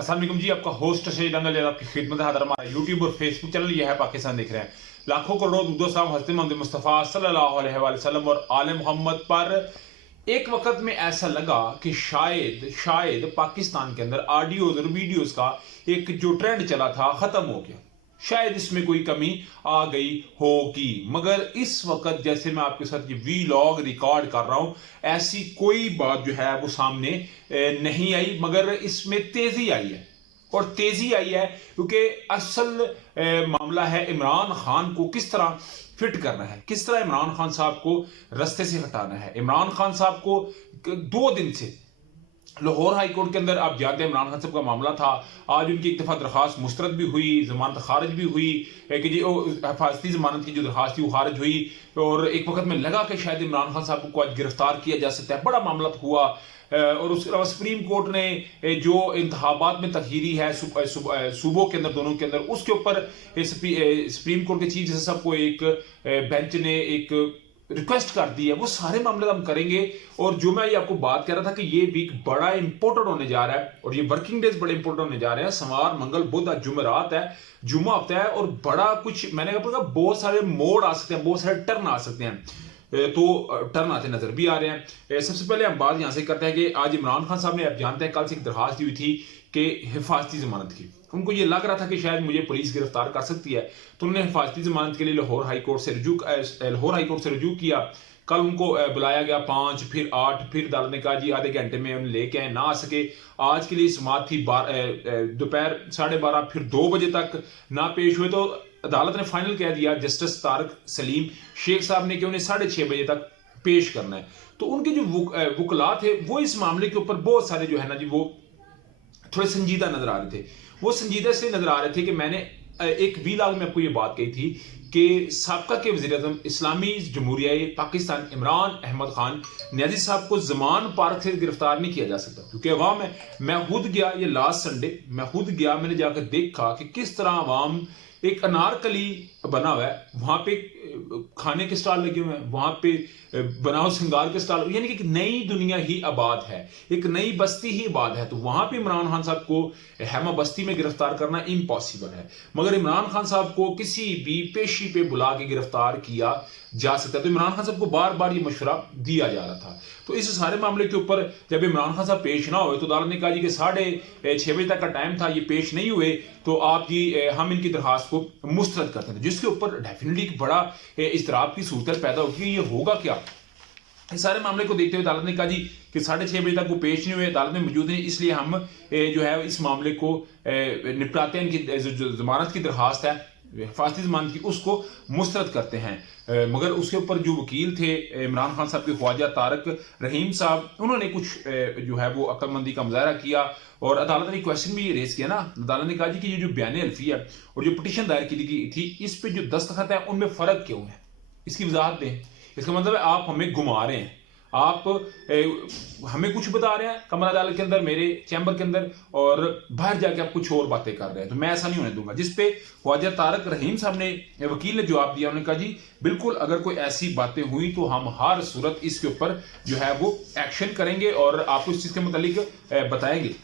अस्सलाम वालेकुम जी, आपका होस्ट शहीद अंगल आपकी खिदमत है। हमारा यूट्यूब और फेसबुक चैनल यह है पाकिस्तान देख रहे हैं। लाखों करोड़ों दुरुद हज़रत मोहम्मद मुस्तफ़ा सल्लल्लाहु अलैहि वसल्लम और आले मोहम्मद पर। एक वक्त में ऐसा लगा कि शायद पाकिस्तान के अंदर ऑडियोज और वीडियोस का एक जो ट्रेंड चला था खत्म हो गया, शायद इसमें कोई कमी आ गई होगी। मगर इस वक्त जैसे मैं आपके साथ ये वीलॉग रिकॉर्ड कर रहा हूं, ऐसी कोई बात जो है वो सामने नहीं आई, मगर इसमें तेजी आई है। और तेजी आई है क्योंकि असल मामला है इमरान खान को किस तरह फिट करना है, किस तरह इमरान खान साहब को रास्ते से हटाना है। इमरान खान साहब को 2 दिन से लाहौर हाई कोर्ट के अंदर आप जानते हैं इमरान खान साहब का मामला था। आज उनकी एक दफा दरखास्त मुस्तरद भी हुई, जमानत खारिज भी हुई कि जी हिफाजती जमानत की जो दरखास्त थी वो खारिज हुई। और एक वक्त में लगा कि शायद इमरान खान साहब को आज गिरफ्तार किया जा सकता है, बड़ा मामला हुआ। और उसके अलावा सुप्रीम कोर्ट ने जो इंतखाबात में तखीरी है सूबों के अंदर, दोनों के अंदर, उसके ऊपर सुप्रीम कोर्ट के चीफ जस्टिस साहब को एक बेंच ने एक रिक्वेस्ट कर दी है। वो सारे मामले हम करेंगे। और जो मैं ये आपको बात कर रहा था कि ये वीक बड़ा इंपॉर्टेंट होने जा रहा है और ये वर्किंग डेज बड़े इंपॉर्टेंट होने जा रहे हैं। सोमवार, मंगल, बुध, आज जुमेरात है, जुम्मा हफ्ता है और बड़ा कुछ मैंने कहा बहुत सारे मोड़ आ सकते हैं, बहुत सारे टर्न आ सकते हैं। तो टर्न आते नजर भी आ रहे हैं। सबसे पहले हम बात यहां से करते हैं कि आज इमरान खान साहब ने, आप जानते हैं, कल से एक दरखास्त दी हुई थी कि हिफाजती जमानत की। उनको ये लग रहा था कि शायद मुझे पुलिस गिरफ्तार कर सकती है, तो उन्होंने हिफाजती जमानत के लिए लाहौर हाई कोर्ट से रजू किया। कल उनको बुलाया गया 5, फिर 8, फिर अदालत ने कहा जी आधे घंटे में उन्हें लेके आए, ना आ सके। आज के लिए समाअत थी दोपहर 12:30, फिर 2 बजे तक ना पेश हुए। तो अदालत ने फाइनल कह दिया जस्टिस तारिक सलीम शेख साहब ने कि उन्हें 6:30 बजे तक पेश करना है। तो उनके जो वकला थे वो इस मामले के ऊपर बहुत सारे जो है ना जी वो थोड़े संजीदा नजर आ रहे थे। वो संजीदा से नजर आ रहे थे कि मैंने एक वीलॉग में आपको ये बात कही थी कि साबका के वज़ीर-ए-आज़म इस्लामी जमहूरिया पाकिस्तान इमरान अहमद खान नियाज़ी साहब को ज़मान पार्क से गिरफ्तार नहीं किया जा सकता, क्योंकि अवाम है। मैं खुद गया, ये लास्ट संडे मैं खुद गया, मैंने जाकर देखा कि किस तरह अवाम, एक अनारकली बना हुआ है, वहां पे खाने के स्टॉल लगे हुए हैं, वहां पे बनाओ श्रृंगार के स्टॉल, यानी कि एक नई दुनिया ही आबाद है, एक नई बस्ती ही आबाद है। तो वहां पे इमरान खान साहब को हैमा बस्ती में गिरफ्तार करना इम्पॉसिबल है, मगर इमरान खान साहब को किसी भी पेशी पे बुला के गिरफ्तार किया जा सकता है। तो इमरान खान साहब को बार बार ये मशवरा दिया जा रहा था। तो इस सारे मामले के ऊपर जब इमरान खान साहब पेश ना हुए तो अदालत ने कहा जी कि 6:30 बजे तक का टाइम था, ये पेश नहीं हुए तो आप जी हम इनकी दरखास्त को मुस्तरद करते थे, जिसके ऊपर डेफिनेटली एक बड़ा इस्तराब की सूरत पैदा होगी। ये होगा क्या? इस सारे मामले को देखते हुए अदालत ने कहा जी कि 6:30 बजे तक वो पेश नहीं हुए, अदालत में मौजूद नहीं, इसलिए हम जो है इस मामले को निपटाते हैं। इनकी जो जमानत की दरखास्त है, हिफाजती जमानत की, उसको मुस्तरद करते हैं। मगर उसके ऊपर जो वकील थे इमरान खान साहब के, ख्वाजा तारिक रहीम साहब, उन्होंने कुछ जो है वो अक्लमंदी का मुजाहरा किया और अदालत ने क्वेश्चन भी रेज किया ना। अदालत ने कहा जी कि ये जो बयान हल्फी है और जो पिटीशन दायर की गई थी, इस पे जो दस्तखत है उनमें फर्क क्यों है, इसकी वजाहत दें। इसका मतलब है आप हमें घुमा रहे हैं, आप हमें कुछ बता रहे हैं कमरा अदालत के अंदर, मेरे चैम्बर के अंदर, और बाहर जाके आप कुछ और बातें कर रहे हैं। तो मैं ऐसा नहीं होने दूंगा। जिस पे ख्वाजा तारिक रहीम साहब ने, वकील ने जवाब दिया, उन्होंने कहा जी बिल्कुल, अगर कोई ऐसी बातें हुई तो हम हर सूरत इसके ऊपर जो है वो एक्शन करेंगे और आपको इस चीज के मुतालिक बताएंगे।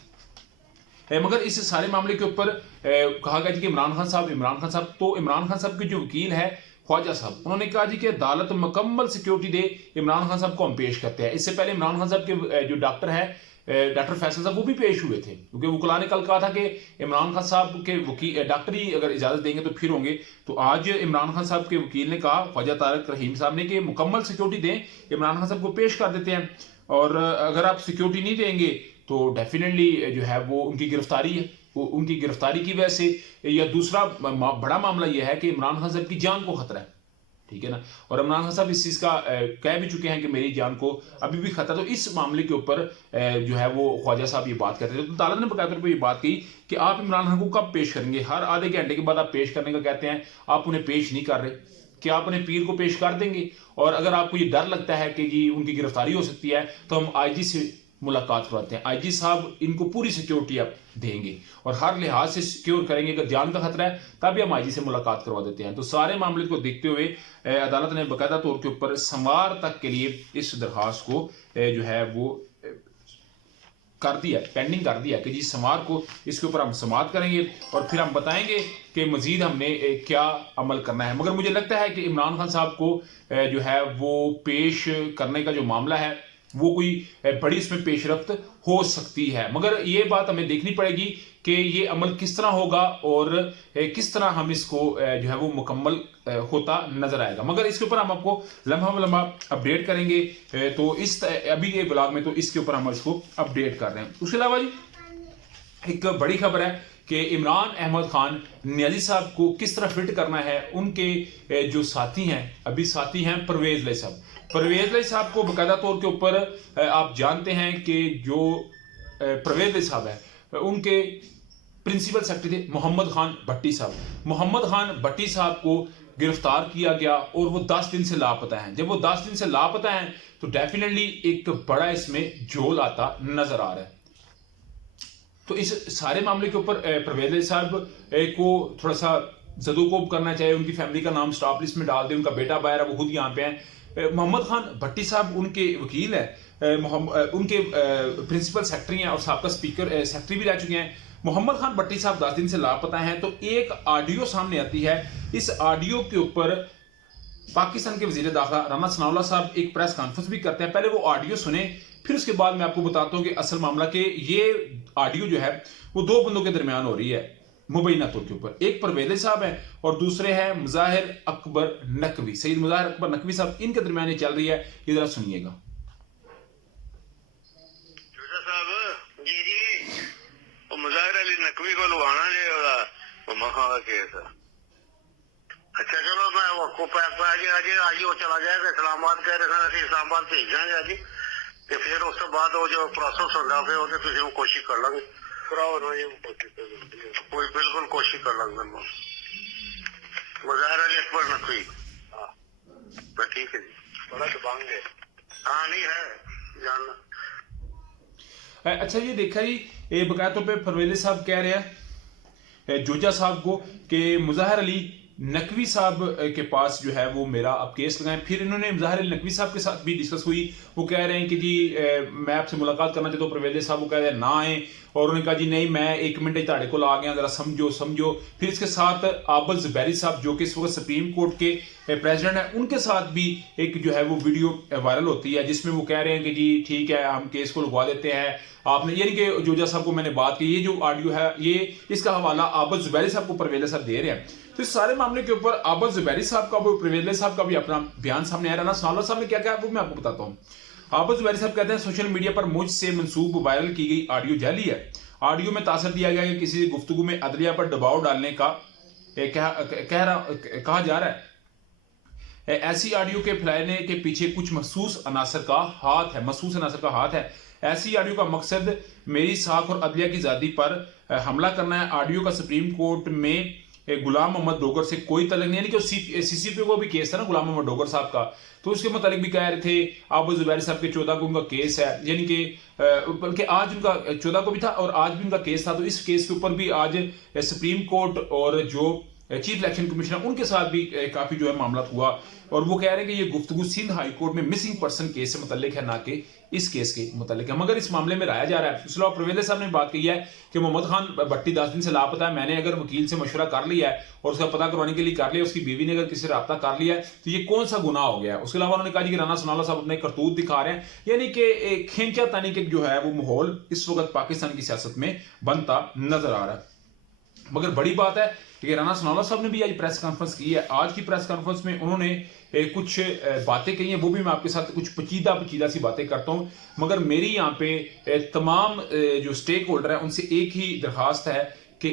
मगर इस सारे मामले के ऊपर कहा गया जी कि इमरान खान साहब तो इमरान खान साहब के जो वकील है ख्वाजा साहब, उन्होंने कहा जी कि अदालत मुकम्मल सिक्योरिटी दे, इमरान खान साहब को हम पेश करते हैं। इससे पहले इमरान खान साहब के जो डॉक्टर है डॉक्टर फैसल साहब, वो भी पेश हुए थे, क्योंकि वकला ने कल कहा था कि इमरान खान साहब के वकील डॉक्टर ही अगर इजाजत देंगे तो फिर होंगे। तो आज इमरान खान साहब के वकील ने कहा, ख्वाजा तारिक रहीम साहब ने, कि मुकम्मल सिक्योरिटी दें, इमरान खान साहब को पेश कर देते हैं, और अगर आप सिक्योरिटी नहीं देंगे तो डेफिनेटली जो है वो उनकी गिरफ्तारी है। उनकी गिरफ्तारी की वजह से, या दूसरा बड़ा मामला यह है कि इमरान खान साहब की जान को खतरा है, ठीक है ना। और इमरान खान साहब इस चीज का कह भी चुके हैं कि मेरी जान को अभी भी खतरा। तो इस मामले के ऊपर जो है वो ख्वाजा साहब ये बात कहते थे। तो अदालत ने बकायदा पर ये बात कही कि आप इमरान खान को कब पेश करेंगे? हर आधे घंटे के बाद आप पेश करने का कहते हैं, आप उन्हें पेश नहीं कर रहे। क्या आप उन्हें पीर को पेश कर देंगे? और अगर आपको ये डर लगता है कि जी उनकी गिरफ्तारी हो सकती है, तो हम आईजी से मुलाकात करवाते हैं। आईजी साहब इनको पूरी सिक्योरिटी आप देंगे और हर लिहाज से सिक्योर करेंगे। अगर जान का खतरा है तभी हम आईजी से मुलाकात करवा देते हैं। तो सारे मामले को देखते हुए अदालत ने बाकायदा तौर के ऊपर सोमवार तक के लिए इस दरखास्त को जो है वो कर दिया, पेंडिंग कर दिया कि जी सोमवार को इसके ऊपर हम समाअत करेंगे और फिर हम बताएंगे कि मजीद हमने क्या अमल करना है। मगर मुझे लगता है कि इमरान खान साहब को जो है वो पेश करने का जो मामला है वो कोई बड़ी इसमें पेशरफ्त हो सकती है, मगर ये बात हमें देखनी पड़ेगी कि ये अमल किस तरह होगा और किस तरह हम इसको जो है वो मुकम्मल होता नजर आएगा। मगर इसके ऊपर हम आपको लम्हा अपडेट करेंगे, तो इस अभी ये ब्लॉग में तो इसके ऊपर हम इसको अपडेट कर रहे हैं। उसके अलावा जी एक बड़ी खबर है कि इमरान अहमद खान नियाजी साहब को किस तरह फिट करना है। उनके जो साथी हैं, अभी साथी हैं परवेज लाई साहब। परवेज लाई साहब को बाकायदा तौर के ऊपर आप जानते हैं कि जो परवेज लाई साहब है उनके प्रिंसिपल सेक्रेटरी थे मोहम्मद खान भट्टी साहब। मोहम्मद खान भट्टी साहब को गिरफ्तार किया गया और वो 10 दिन से लापता हैं। जब वो 10 दिन से लापता हैं तो डेफिनेटली एक बड़ा इसमें झोल आता नजर आ रहा है। तो इस सारे मामले के ऊपर परवेज साहब को थोड़ा सा जदोकोब करना चाहिए, उनकी फैमिली का नाम स्टॉप लिस्ट में डाल दें। उनका बेटा बाहर है, वो खुद यहाँ पे है। मोहम्मद खान भट्टी साहब उनके वकील है, उनके प्रिंसिपल सेक्रेटरी हैं और साबका स्पीकर सेक्रेटरी भी रह चुके हैं। मोहम्मद खान भट्टी साहब 10 दिन से लापता हैं। तो एक ऑडियो सामने आती है, इस ऑडियो के ऊपर पाकिस्तान के वजीर दाखिला राना सनाउल्लाह साहब एक प्रेस कॉन्फ्रेंस भी करते हैं। पहले वो ऑडियो सुने, फिर उसके बाद मैं आपको बताता हूं कि असल मामला के ये ऑडियो जो है वो दो बंदों के दरमियान हो रही है मुबैना तौर के ऊपर। एक परवेज साहब है और दूसरे हैं मुजाहिर अकबर नकवी, सईद मुजाहिर अकबर नकवी साहब, इनके दरमियान ये चल रही है। ये जरा सुनिएगा। मुजाहिर अली नकवी को लुभाना जो मखा का केस है। अच्छा चलो मैं वो आज वो चला जाएगा इस्लामाबाद, कह रहे थे इस्लामाबाद भेज जाएंगे आज, फिर उसके बाद वो जो प्रोसेस होगा फिर वो कोशिश कर लेंगे, बिल्कुल कोशिश कर लेंगे। मुजाहिर अली अकबर नकवी, हाँ ठीक है जी, बड़ा दबांग है। हाँ नहीं है जानना। अच्छा ये देखा जी, बकायदा तौर पे परवेज साहब कह रहे हैं जोजा साहब को कि मुजाहिर अली नकवी साहब के पास जो है वो मेरा अब केस लगाएं। फिर इन्होंने मुजाहिर अली नकवी साहब के साथ भी डिस्कस हुई। वो कह रहे हैं कि जी मैं आपसे मुलाकात करना चाहता हूँ। परवेज साहब वो कह रहे हैं ना आए, और उन्होंने कहा जी नहीं मैं 1 मिनट ताड़े को आ गया, जरा समझो। फिर इसके साथ आबल ज़ुबैरी साहब जो कि इस वक्त सुप्रीम कोर्ट के प्रेसिडेंट हैं, उनके साथ भी एक जो है वो वीडियो वायरल होती है जिसमें वो कह रहे हैं कि जी ठीक है हम केस को लगवा देते हैं आपने, यानी कि जोजा साहब को मैंने बात की। ये जो ऑडियो है ये इसका हवाला आबल ज़ुबैरी साहब को परवेज साहब दे रहे हैं। तो इस सारे मामले के ऊपर आबल ज़ुबैरी साहब का, परवेज साहब का भी अपना बयान सामने आया। राना सनाउल्लाह साहब ने क्या कहा वो मैं आपको बताता हूँ। आबल ज़ुबैरी साहब कहते हैं सोशल मीडिया पर मुझ से मंसूब वायरल की गई ऑडियो जाली है। ऑडियो में तासर दिया गया कि किसी गुफ्तगू में अदलिया पर दबाव डालने का कहा जा रहा है। ऐसी ऑडियो के फैलाने के पीछे कुछ महसूस अनासर का हाथ है। ऐसी ऑडियो का मकसद मेरी साख और अदलिया की आज़ादी पर हमला करना है। ऑडियो का सुप्रीम कोर्ट में गुलाम मोहम्मद डोगर से कोई तल्लुक नहीं, यानी कि सीसीपी को भी केस है ना गुलाम मोहम्मद डोगर साहब का, तो उसके मुतालिक भी कह रहे थे। आबल ज़ुबैरी साहब के 14 को उनका केस है, यानी कि बल्कि आज उनका 14 को भी था और आज भी उनका केस था। तो इस केस के ऊपर भी आज सुप्रीम कोर्ट और जो चीफ इलेक्शन कमिश्नर उनके साथ भी काफी जो है मामला हुआ, और वो कह रहे हैं कि ये गुफ्तगू सिंध हाई कोर्ट में मिसिंग पर्सन केस से मुतल्लिक है, ना कि इस केस के मुतल्लिक है। मगर इस मामले में राया जा रहा है। इसके अलावा परवेज साहब ने बात कही है कि मोहम्मद खान भट्टी 10 दिन से लापता है। मैंने अगर वकील से मशवरा कर लिया है और उसका पता करवाने के लिए कर लिया, उसकी बीवी ने अगर किसी से रब्ता कर लिया है तो ये कौन सा गुनाह हो गया है। उसके अलावा उन्होंने कहा कि राना सनाउल्लाह साहब अपने करतूत दिखा रहे हैं, यानी कि खींचा तानी के जो है वो माहौल इस वक्त पाकिस्तान की सियासत में बनता नजर आ रहा है। मगर बड़ी बात है कि राना सनाउल्लाह साहब ने भी आज प्रेस कॉन्फ्रेंस की है। आज की प्रेस कॉन्फ्रेंस में उन्होंने कुछ बातें कही हैं, वो भी मैं आपके साथ कुछ पचीदा सी बातें करता हूं। मगर मेरी यहाँ पे तमाम जो स्टेक होल्डर हैं उनसे एक ही दरखास्त है कि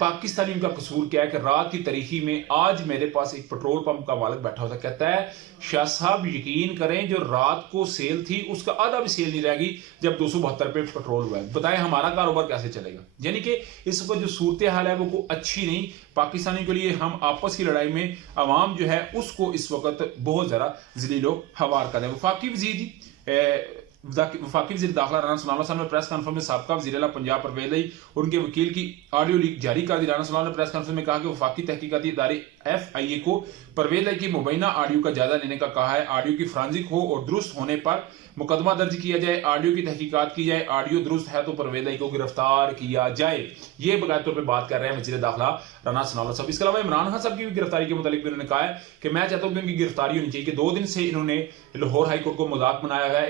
पाकिस्तानी उनका कसूर क्या है कि रात की तारीखी में आज मेरे पास एक पेट्रोल पंप का मालिक बैठा होता कहता है शाह साहब यकीन करें जो रात को सेल थी उसका आधा भी सेल नहीं रहेगी जब 272 पे पेट्रोल हुआ है, बताएं हमारा कारोबार कैसे चलेगा। यानी कि इस वक्त जो सूरत हाल है वो को अच्छी नहीं पाकिस्तानी के लिए। हम आपस की लड़ाई में अवाम जो है उसको इस वक्त बहुत ज़्यादा जलीलो हवार कर रहे हैं। वफाकी वज़ीर जी वफाकी वज़ीर दाखिला राना सनाउल्लाह साहब ने प्रेस कॉन्फ्रेंस में साबका वज़ीर आला पंजाब परवेज़ अली और उनके वकील की ऑडियो लीक जारी कर दी। राना सनाउल्लाह ने प्रेस कॉन्फ्रेंस में कहा कि वफाकी तहकीकाती इदारे FIA को परवेज़ अली की मुबैना ऑडियो का जायजा लेने का कहा है। ऑडियो की फॉरेंसिक हो और दुरुस्त होने पर मुकदमा दर्ज किया जाए, ऑडियो की तहकीकात की जाए, ऑडियो दुरुस्त है तो परवेज़ अली को गिरफ्तार किया जाए। ये बाकायदा तौर पर बात कर रहे हैं वज़ीर दाखिला राना सनाउल्लाह साहब। इसके अलावा इमरान खान साहब की भी गिरफ्तारी के मुतालिक भी उन्होंने कहा है कि मैं चाहता हूँ कि उनकी गिरफ्तारी होनी चाहिए कि 2 दिन से इन्होंने लाहौर हाई कोर्ट को मजाक बनाया है।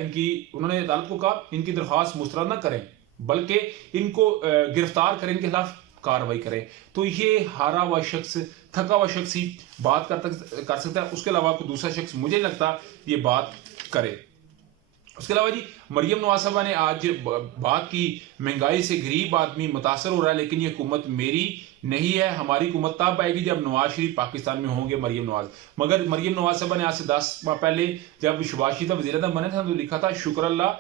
उन्होंने अदालत को कहा इनकी दरख्वास्त मुस्तरद न करें बल्कि इनको गिरफ्तार करें, इनके खिलाफ कार्रवाई करें। तो ये हारा हुआ शख्स, थका हुआ शख्स ही बात कर सकता है, उसके अलावा कोई दूसरा शख्स मुझे नहीं लगता ये बात करे। उसके अलावा जी मरियम नवाज साहबा ने आज बात की, महंगाई से गरीब आदमी मुतासर हो रहा है लेकिन ये हुकूमत मेरी नहीं है, हमारी हुकूमत तब आएगी जब नवाज शरीफ पाकिस्तान में होंगे। मरियम नवाज, मगर मरियम नवाज साहबा ने आज से 10 माह पहले जब शहबाज शरीफ वज़ीर आज़म बने थे तो लिखा था शुक्र अल्लाह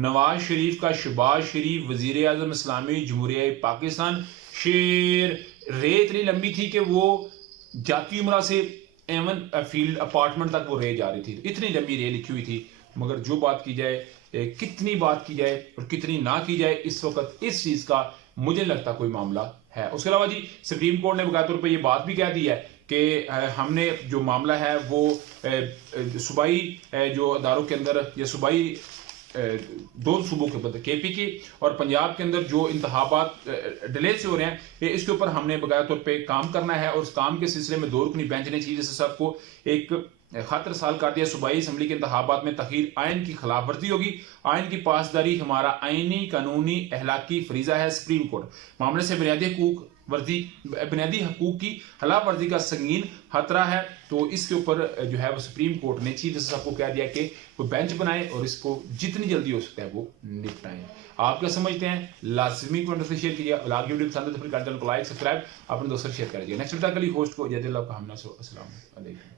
नवाज शरीफ का शहबाज शरीफ वज़ीर आज़म इस्लामी जमहूरिया पाकिस्तान। शेर रेत इतनी लंबी थी कि वो जाती उमरा से एवन फील्ड अपार्टमेंट तक वो रे जा रही थी, इतनी लंबी रे लिखी हुई थी। मगर जो बात की जाए, कितनी बात की जाए और कितनी ना की जाए, इस वक्त इस चीज़ का मुझे नहीं लगता कोई मामला है। उसके अलावा जी सुप्रीम कोर्ट ने बकायदा तौर पर यह बात भी कह दी है कि हमने जो मामला है वो सूबाई जो अदारों के अंदर या सूबाई 2 सूबों के अंदर KP की और पंजाब के अंदर जो इंतखाबात डिले से हो रहे हैं इसके ऊपर हमने बकायदा तौर पे काम करना है और उस काम के सिलसिले में 2 रुकनी बेंच ने चीफ जस्टिस साहब को एक खत रसाल कर दिया। सूबाई असम्बली के इंतखाबात में तखीर आइन की खिलाफ वर्जी होगी, आइन की पासदारी हमारा आइनी कानूनी अहलाकी फरीजा है। सुप्रीम कोर्ट मामले से बुनियादी हकूक की खिलाफ वर्जी का संगीन खतरा है। तो इसके ऊपर जो है वो सुप्रीम कोर्ट ने चीफ जस्टिस साहब को कह दिया कि वो बेंच बनाए और इसको जितनी जल्दी हो सकता है वो निपटाएं। आप क्या समझते हैं? लाजमी कमेंट से शेयर कीजिए। अगर वीडियो पसंद है तो फिर चैनल को लाइक सब्सक्राइब अपने दोस्तों से शेयर करिए। नेक्स्ट वीडियो के लिए होस्ट को जय दिल का हमना। अस्सलाम वालेकुम।